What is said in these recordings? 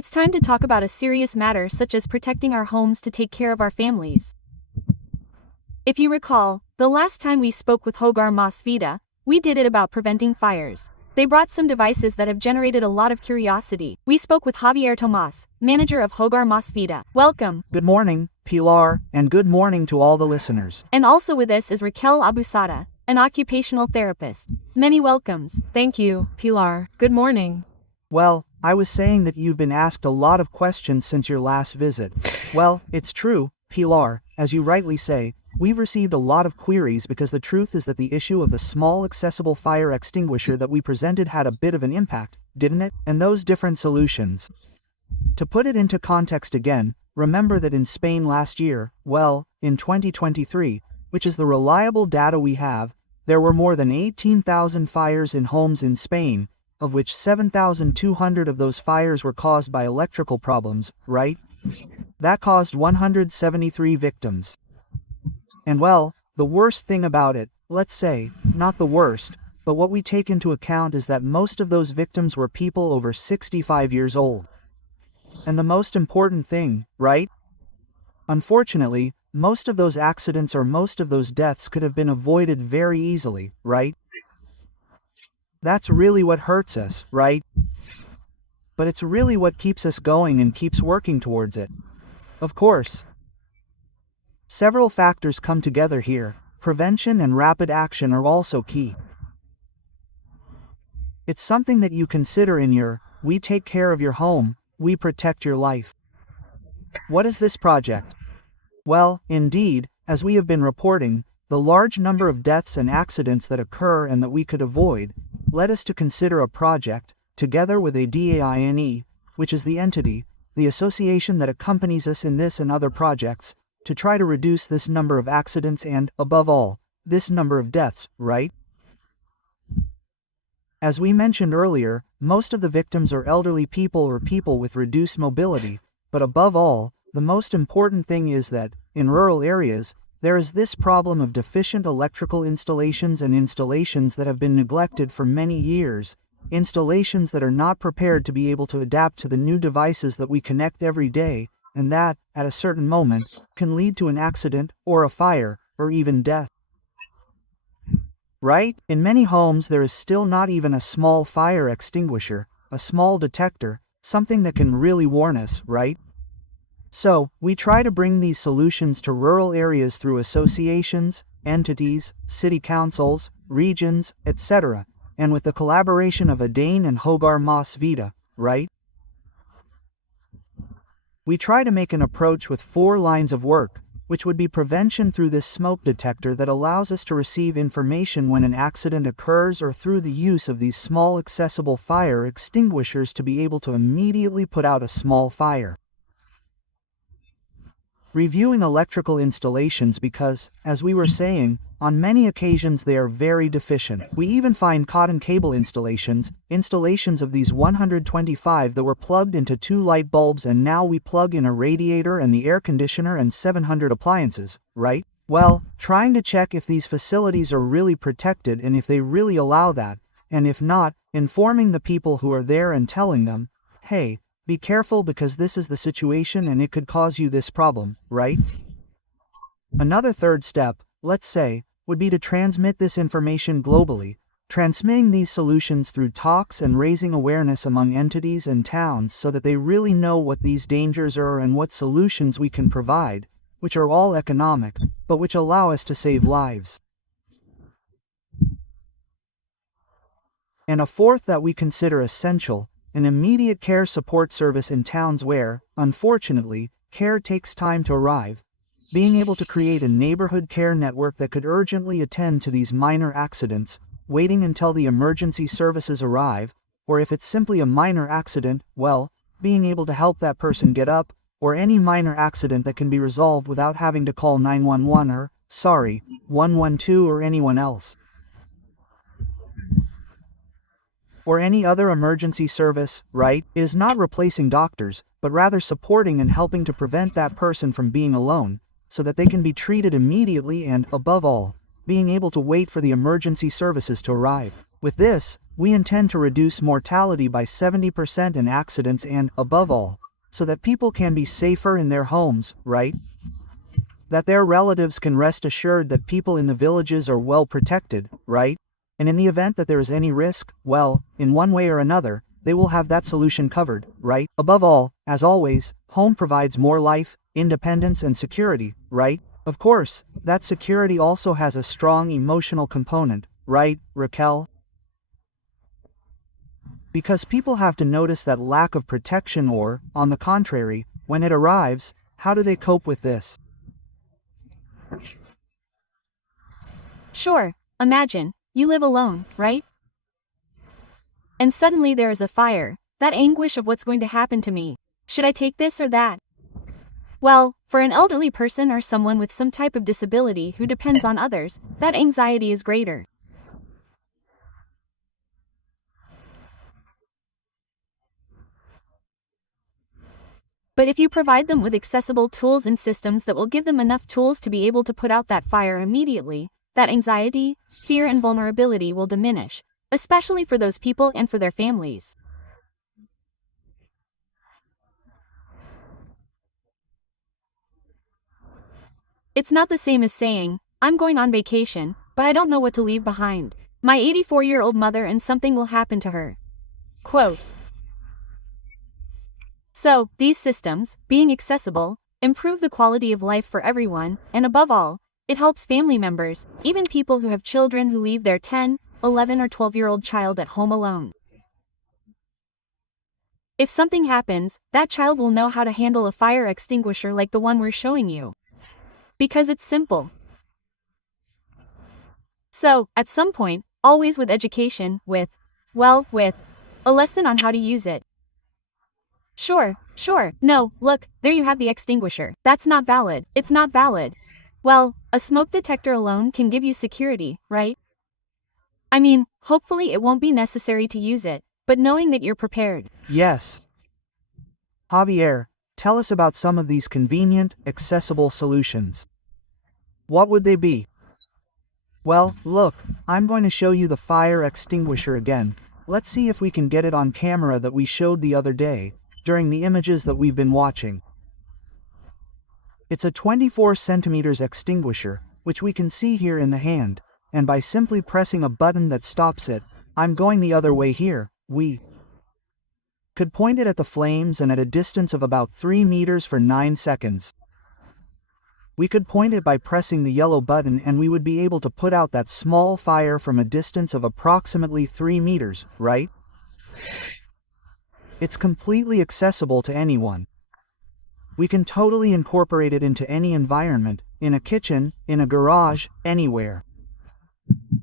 It's time to talk about a serious matter such as protecting our homes to take care of our families. If you recall, the last time we spoke with Hogar Mas Vida, we did it about preventing fires. They brought some devices that have generated a lot of curiosity. We spoke with Javier Tomas, manager of Hogar Mas Vida. Welcome. Good morning, Pilar, and good morning to all the listeners. And also with us is Raquel Abusada, an occupational therapist. Many welcomes. Thank you, Pilar. Good morning. Well, I was saying that you've been asked a lot of questions since your last visit. Well, it's true, Pilar, as you rightly say, we've received a lot of queries because the truth is that the issue of the small accessible fire extinguisher that we presented had a bit of an impact, didn't it? And those different solutions. To put it into context again, remember that in Spain last year, well, in 2023, which is the reliable data we have, there were more than 18,000 fires in homes in Spain, of which 7,200 of those fires were caused by electrical problems, right? That caused 173 victims. And well, the worst thing about it, let's say, not the worst, but what we take into account is that most of those victims were people over 65 years old. And the most important thing, right? Unfortunately, most of those accidents or most of those deaths could have been avoided very easily, right? That's really what hurts us, right? But it's really what keeps us going and keeps working towards it. Of course. Several factors come together here. Prevention and rapid action are also key. It's something that you consider in your, we take care of your home, we protect your life. What is this project? Well, indeed, as we have been reporting, the large number of deaths and accidents that occur and that we could avoid, led us to consider a project, together with a DAINE, which is the entity, the association that accompanies us in this and other projects, to try to reduce this number of accidents and, above all, this number of deaths, right? As we mentioned earlier, most of the victims are elderly people or people with reduced mobility, but above all, the most important thing is that, in rural areas, there is this problem of deficient electrical installations and installations that have been neglected for many years, installations that are not prepared to be able to adapt to the new devices that we connect every day, and that, at a certain moment, can lead to an accident, or a fire, or even death. Right? In many homes there is still not even a small fire extinguisher, a small detector, something that can really warn us, right? So, we try to bring these solutions to rural areas through associations, entities, city councils, regions, etc., and with the collaboration of Adain and Hogar Mas Vida, right? We try to make an approach with 4 lines of work, which would be prevention through this smoke detector that allows us to receive information when an accident occurs or through the use of these small accessible fire extinguishers to be able to immediately put out a small fire. Reviewing electrical installations because, as we were saying, on many occasions they are very deficient. We even find cotton cable installations of these 125 that were plugged into 2 light bulbs and now we plug in a radiator and the air conditioner and 700 appliances, right? Well, trying to check if these facilities are really protected and if they really allow that, and if not, informing the people who are there and telling them, hey, be careful because this is the situation and it could cause you this problem, right? Another third step, let's say, would be to transmit this information globally, transmitting these solutions through talks and raising awareness among entities and towns so that they really know what these dangers are and what solutions we can provide, which are all economic, but which allow us to save lives. And a fourth that we consider essential, an immediate care support service in towns where, unfortunately, care takes time to arrive. Being able to create a neighborhood care network that could urgently attend to these minor accidents, waiting until the emergency services arrive, or if it's simply a minor accident, well, being able to help that person get up, or any minor accident that can be resolved without having to call 911 or, 112 or anyone else. Or any other emergency service, right? It is not replacing doctors, but rather supporting and helping to prevent that person from being alone, so that they can be treated immediately and, above all, being able to wait for the emergency services to arrive. With this, We intend to reduce mortality by 70% in accidents and, above all, so that people can be safer in their homes, right? That their relatives can rest assured that people in the villages are well protected, right? And in the event that there is any risk, well, in one way or another, they will have that solution covered, right? Above all, as always, home provides more life, independence and security, right? Of course, that security also has a strong emotional component, right, Raquel? Because people have to notice that lack of protection or, on the contrary, when it arrives, how do they cope with this? Sure, imagine, you live alone, right? And suddenly there is a fire, that anguish of what's going to happen to me. Should I take this or that? Well, for an elderly person or someone with some type of disability who depends on others, that anxiety is greater. But if you provide them with accessible tools and systems that will give them enough tools to be able to put out that fire immediately, that anxiety, fear and vulnerability will diminish, especially for those people and for their families. It's not the same as saying, I'm going on vacation, but I don't know what to leave behind. My 84-year-old mother and something will happen to her. Quote. So, these systems, being accessible, improve the quality of life for everyone, and above all, it helps family members, even people who have children who leave their 10, 11 or 12-year-old child at home alone. If something happens, that child will know how to handle a fire extinguisher like the one we're showing you. Because it's simple. So, at some point, always with education, with a lesson on how to use it. Sure, no, look, there you have the extinguisher. That's not valid, it's not valid. Well, a smoke detector alone can give you security, right? I mean, hopefully it won't be necessary to use it, but knowing that you're prepared. Yes. Javier, tell us about some of these convenient, accessible solutions. What would they be? Well, look, I'm going to show you the fire extinguisher again. Let's see if we can get it on camera that we showed the other day, during the images that we've been watching. It's a 24 centimeters extinguisher, which we can see here in the hand, and by simply pressing a button that stops it, I'm going the other way here, we could point it at the flames and at a distance of about 3 meters for 9 seconds. We could point it by pressing the yellow button and we would be able to put out that small fire from a distance of approximately 3 meters, right? It's completely accessible to anyone. We can totally incorporate it into any environment, in a kitchen, in a garage, anywhere.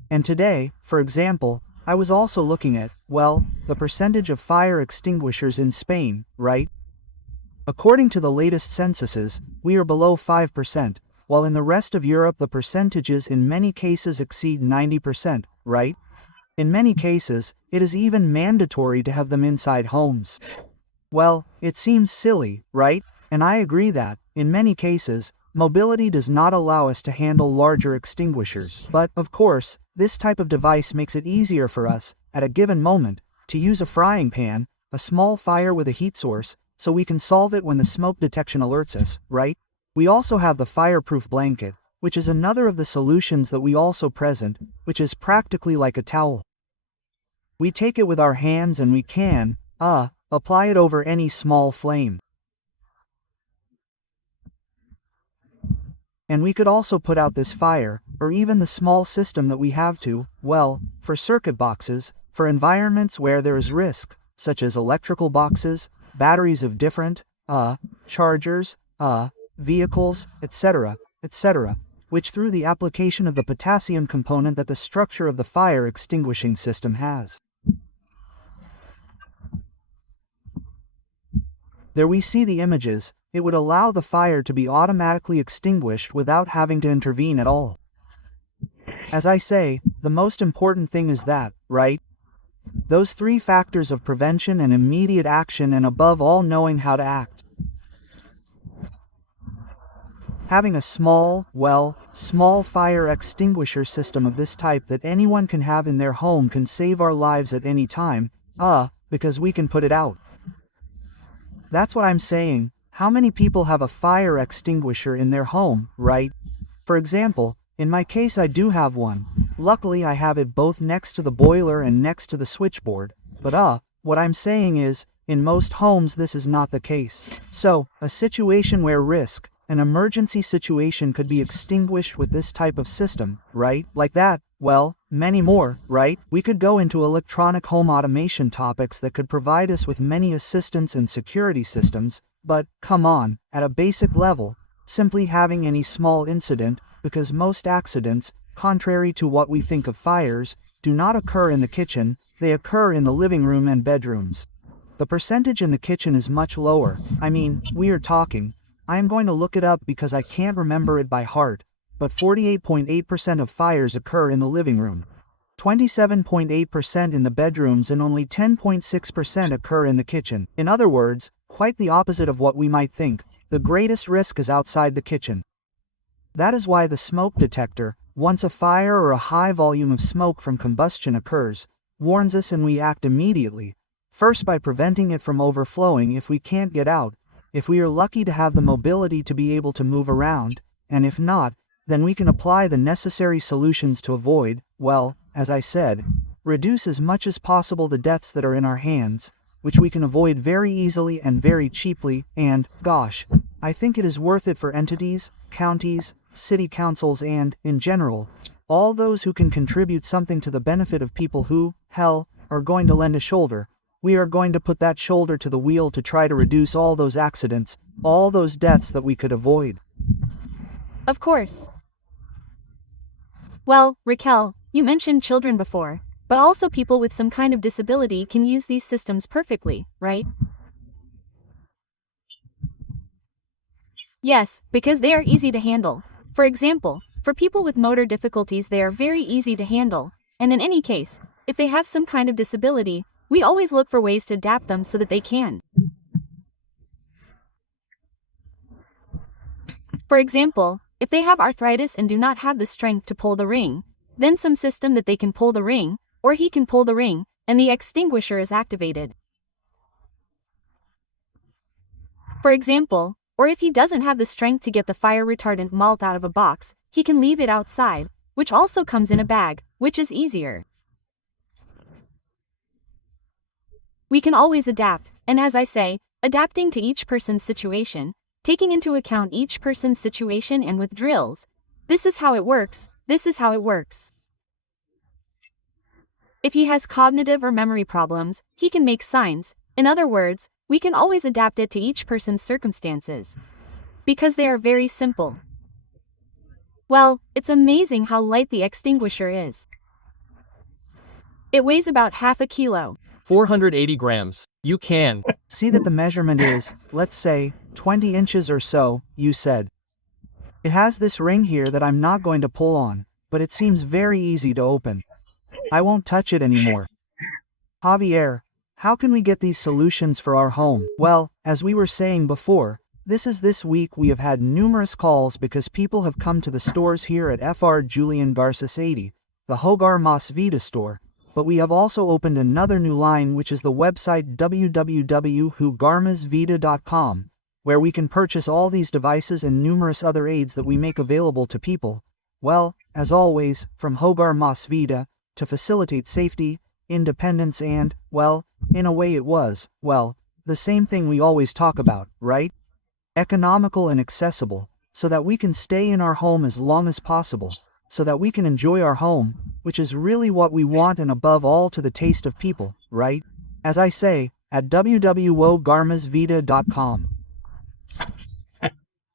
And today, for example, I was also looking at, the percentage of fire extinguishers in Spain, right? According to the latest censuses, we are below 5%, while in the rest of Europe the percentages in many cases exceed 90%, right? In many cases, it is even mandatory to have them inside homes. Well, it seems silly, right? And I agree that, in many cases, mobility does not allow us to handle larger extinguishers. But, of course, this type of device makes it easier for us, at a given moment, to use a frying pan, a small fire with a heat source, so we can solve it when the smoke detection alerts us, right? We also have the fireproof blanket, which is another of the solutions that we also present, which is practically like a towel. We take it with our hands and we can, apply it over any small flame. And we could also put out this fire, or even the small system that we have to, for circuit boxes, for environments where there is risk, such as electrical boxes, batteries of different, chargers, vehicles, etc., which through the application of the potassium component that the structure of the fire extinguishing system has. There we see the images. It would allow the fire to be automatically extinguished without having to intervene at all. As I say, the most important thing is that, right? Those 3 factors of prevention and immediate action and above all knowing how to act. Having a small, small fire extinguisher system of this type that anyone can have in their home can save our lives at any time, because we can put it out. That's what I'm saying. How many people have a fire extinguisher in their home, right? For example, in my case I do have one. Luckily I have it both next to the boiler and next to the switchboard, but what I'm saying is, in most homes this is not the case. So, a situation where an emergency situation could be extinguished with this type of system, right? Like that, well, many more, right? We could go into electronic home automation topics that could provide us with many assistance and security systems, but, come on, at a basic level, simply having any small incident, because most accidents, contrary to what we think of fires, do not occur in the kitchen, they occur in the living room and bedrooms. The percentage in the kitchen is much lower. I mean, we are talking. I am going to look it up because I can't remember it by heart, but 48.8% of fires occur in the living room, 27.8% in the bedrooms, and only 10.6% occur in the kitchen. In other words, quite the opposite of what we might think. The greatest risk is outside the kitchen. That is why the smoke detector, once a fire or a high volume of smoke from combustion occurs, warns us and we act immediately. First by preventing it from overflowing if we can't get out, if we are lucky to have the mobility to be able to move around, and if not, then we can apply the necessary solutions to avoid, well, as I said, reduce as much as possible the deaths that are in our hands, which we can avoid very easily and very cheaply, and, gosh, I think it is worth it for entities, counties, city councils and, in general, all those who can contribute something to the benefit of people who, are going to lend a shoulder. We are going to put that shoulder to the wheel to try to reduce all those accidents, all those deaths that we could avoid. Of course. Well, Raquel, you mentioned children before, but also people with some kind of disability can use these systems perfectly, right? Yes, because they are easy to handle. For example, for people with motor difficulties they are very easy to handle, and in any case, if they have some kind of disability, we always look for ways to adapt them so that they can. For example, if they have arthritis and do not have the strength to pull the ring, then some system that they can pull the ring, or he can pull the ring, and the extinguisher is activated. For example, or if he doesn't have the strength to get the fire retardant malt out of a box, he can leave it outside, which also comes in a bag, which is easier. We can always adapt, and as I say, adapting to each person's situation, taking into account each person's situation and with drills. This is how it works, this is how it works. If he has cognitive or memory problems, he can make signs. In other words, we can always adapt it to each person's circumstances. Because they are very simple. Well, it's amazing how light the extinguisher is. It weighs about half a kilo. 480 grams. You can see that the measurement is, let's say, 20 inches or so, you said. It has this ring here that I'm not going to pull on, but it seems very easy to open. I won't touch it anymore. Javier, how can we get these solutions for our home? Well, as we were saying before, this week we have had numerous calls because people have come to the stores here at Fr. Julian Garces 80, the Hogar Mas Vida store, but we have also opened another new line which is the website www.hogarmasvida.com, where we can purchase all these devices and numerous other aids that we make available to people. Well, as always, from Hogar Mas Vida, to facilitate safety, independence and, well, in a way it was, well, the same thing we always talk about, right? Economical and accessible, so that we can stay in our home as long as possible, so that we can enjoy our home, which is really what we want and above all to the taste of people, right? As I say, at www.hogarmasvida.com.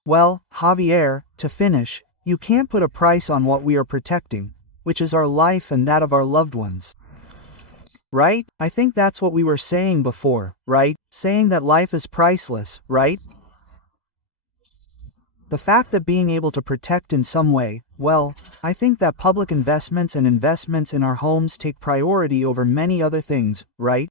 Well, Javier, to finish, you can't put a price on what we are protecting, which is our life and that of our loved ones. Right? I think that's what we were saying before, right? Saying that life is priceless, right? The fact that being able to protect in some way, well, I think that public investments and investments in our homes take priority over many other things, right?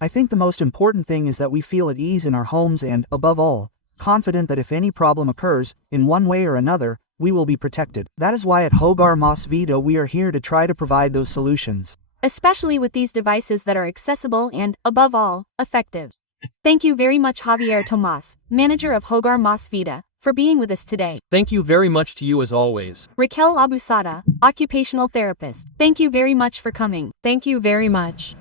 I think the most important thing is that we feel at ease in our homes and, above all, confident that if any problem occurs, in one way or another, we will be protected. That is why at Hogar Mas Vida we are here to try to provide those solutions. Especially with these devices that are accessible and, above all, effective. Thank you very much Javier Tomas, manager of Hogar Mas Vida, for being with us today. Thank you very much to you as always. Raquel Abusada, occupational therapist. Thank you very much for coming. Thank you very much.